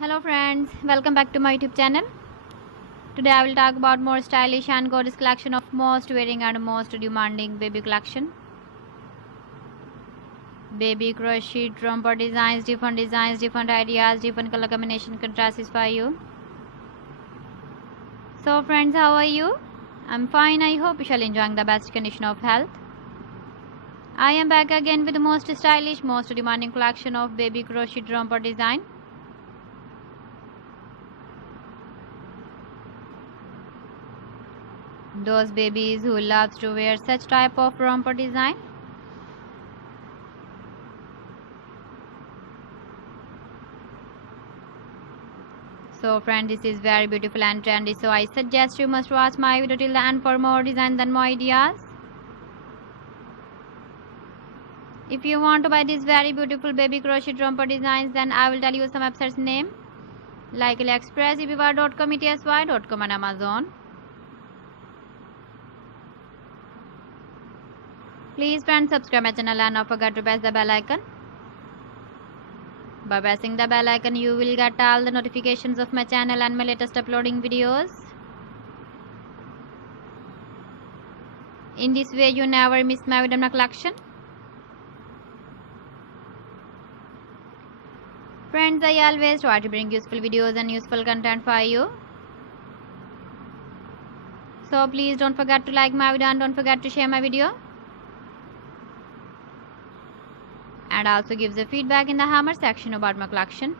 Hello friends, welcome back to my YouTube channel. Today I will talk about more stylish and gorgeous collection of most wearing and most demanding baby collection. Baby crochet romper designs, different ideas, different color combination contrasts for you. So friends, how are you? I'm fine. I hope you shall enjoying the best condition of health. I am back again with the most stylish, most demanding collection of baby crochet romper design. Those babies who loves to wear such type of romper design. So friend, this is very beautiful and trendy, so I suggest you must watch my video till the end for more designs and more ideas. If you want to buy these very beautiful baby crochet romper designs, then I will tell you some websites name like AliExpress, eBay.com, ETSY.com and Amazon. Please friends, subscribe my channel and don't forget to press the bell icon. By pressing the bell icon, you will get all the notifications of my channel and my latest uploading videos. In this way, you never miss my video collection. Friends, I always try to bring useful videos and useful content for you. So please don't forget to like my video and don't forget to share my video. And also gives a feedback in the hammer section about my collection.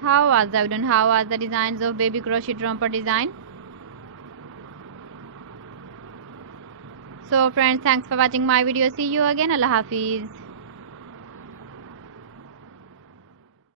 How was the video and how was the designs of baby crochet romper design? So friends, thanks for watching my video. See you again. Allah Hafiz.